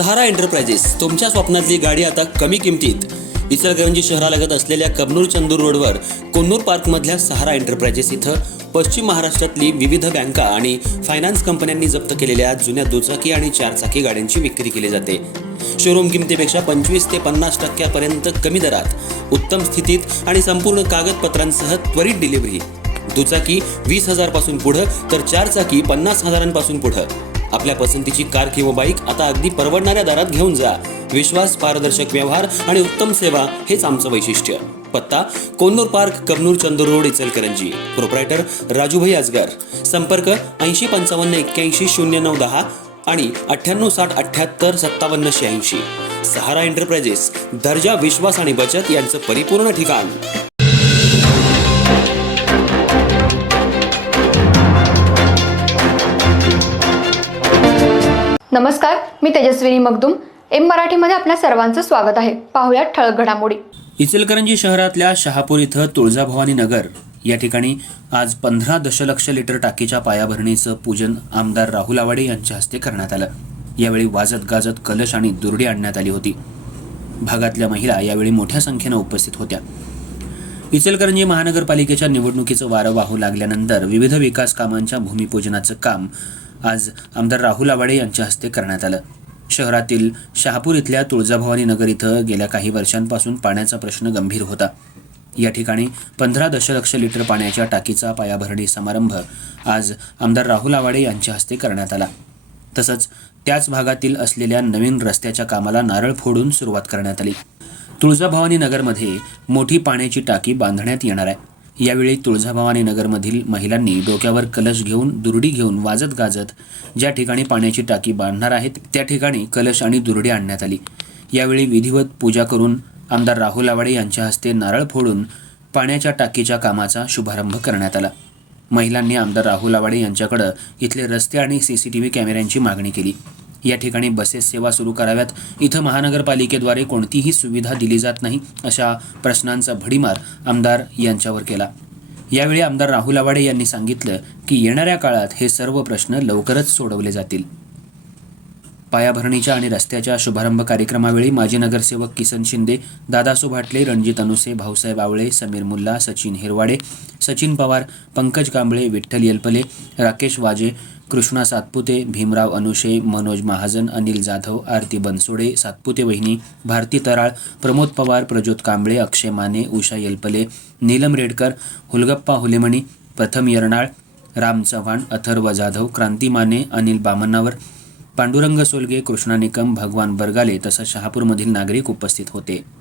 सहारा enterprises तुमच्या स्वप्नातली गाडी आता कमी किमतीत. इचलकरंजी शहरालगत असलेल्या कबनूर चंदूर रोडवर कोन्नूर पार्कमधल्या सहारा एंटरप्राइजेस इथं पश्चिम महाराष्ट्रातली विविध बँका आणि फायनान्स कंपन्यांनी जप्त केलेल्या जुन्या दुचाकी आणि चारचाकी गाड्यांची विक्री केली जाते. शोरूम किमतीपेक्षा 25 ते 50% कमी दरात, उत्तम स्थितीत आणि संपूर्ण कागदपत्रांसह त्वरित डिलिव्हरी. दुचाकी 20,000 पासून पुढं तर चारचाकी 50,000 पासून पुढं. आपल्या पसंतीची कार किंवा बाईक आता अगदी परवडणाऱ्या दरात घेऊन जा. विश्वास, पारदर्शक व्यवहार आणि उत्तम सेवा हेच आमचं वैशिष्ट्य. पत्ता Konnur park, Kabnur Chandur road, Ichalkaranji. Proprietor Rajubhai Ajgar. संपर्क 8055810910 आणि 9860785786. सहारा एंटरप्राइजेस, दर्जा, विश्वास आणि बचत यांचं परिपूर्ण ठिकाण. नमस्कार, मी तेजस्विनी मगदूम. एम मराठीमध्ये आपल्या सर्वांचं स्वागत आहे. पाहुयात ठळक घडामोडी. इचलकरंजी शहरातल्या शहापूर इथं तुळजाभवानी नगर या ठिकाणी आज 15 दशलक्ष लिटर टाकीच्या पायाभरणीचं पूजन आमदार राहुल आवाडे यांच्या हस्ते करण्यात आलं. यावेळी वाजत गाजत कलश आणि दुर्डी आणण्यात आली होती. भागातल्या महिला यावेळी मोठ्या संख्येनं उपस्थित होत्या. इचलकरंजी महानगरपालिकेच्या निवडणुकीचं वारं वाहू लागल्यानंतर विविध विकास कामांच्या भूमिपूजनाचं काम आज आमदार राहुल आवाडे यांच्या हस्ते करण्यात आलं. शहरातील शहापूर इथल्या तुळजाभवानी नगर इथं गेल्या काही वर्षांपासून पाण्याचा प्रश्न गंभीर होता. या ठिकाणी 15 दशलक्ष लिटर पाण्याच्या टाकीचा पायाभरणी समारंभ आज आमदार राहुल आवाडे यांच्या हस्ते करण्यात आला. तसंच त्याच भागातील असलेल्या नवीन रस्त्याच्या कामाला नारळ फोडून सुरुवात करण्यात आली. तुळजाभवानी नगरमध्ये मोठी पाण्याची टाकी बांधण्यात येणार आहे. यावेळी तुळजाभवानी नगरमधील महिलांनी डोक्यावर कलश घेऊन, दुर्डी घेऊन वाजत गाजत ज्या ठिकाणी पाण्याची टाकी बांधणार आहेत त्या ठिकाणी कलश आणि दुर्डी आणण्यात आली. यावेळी विधिवत पूजा करून आमदार राहुल आवाडे यांच्या हस्ते नारळ फोडून पाण्याच्या टाकीच्या कामाचा शुभारंभ करण्यात आला. महिलांनी आमदार राहुल आवाडे यांच्याकडे इथले रस्ते आणि CCTV कॅमेऱ्यांची मागणी केली. या ठिकाणी बसेस सेवा सुरू कराव्यात, इथं महानगरपालिकेद्वारे कोणतीही सुविधा दिली जात नाही, अशा प्रश्नांचा भडीमार आमदार यांच्यावर केला. यावेळी आमदार राहुल आवाडे यांनी सांगितलं की येणाऱ्या काळात हे सर्व प्रश्न लवकरच सोडवले जातील. पायाभरणीच्या आणि रस्त्याच्या शुभारंभ कार्यक्रमावेळी माजी नगरसेवक किसन शिंदे, दादासो भाटले, रणजित अनुसे, भाऊसाहेब आवळे, समीर मुल्ला, सचिन हिरवाडे, सचिन पवार, पंकज कांबळे, विठ्ठल येलपले, राकेश वाजे, कृष्णा सातपुते, भीमराव अनुशे, मनोज महाजन, अनिल जाधव, आरती बनसोडे, सातपुते वहिनी, भारती तराळ, प्रमोद पवार, प्रज्योत कांबळे, अक्षय माने, उषा येलपले, नीलम रेडकर, हुलगप्पा हुलेमणी, प्रथम यरनाळ, राम चव्हाण, अथर्व जाधव, क्रांती माने, अनिल बामणावर, पांडुरंग सोलगे, कृष्णा निकम, भगवान बरगाले तसंच शहापूरमधील नागरिक उपस्थित होते.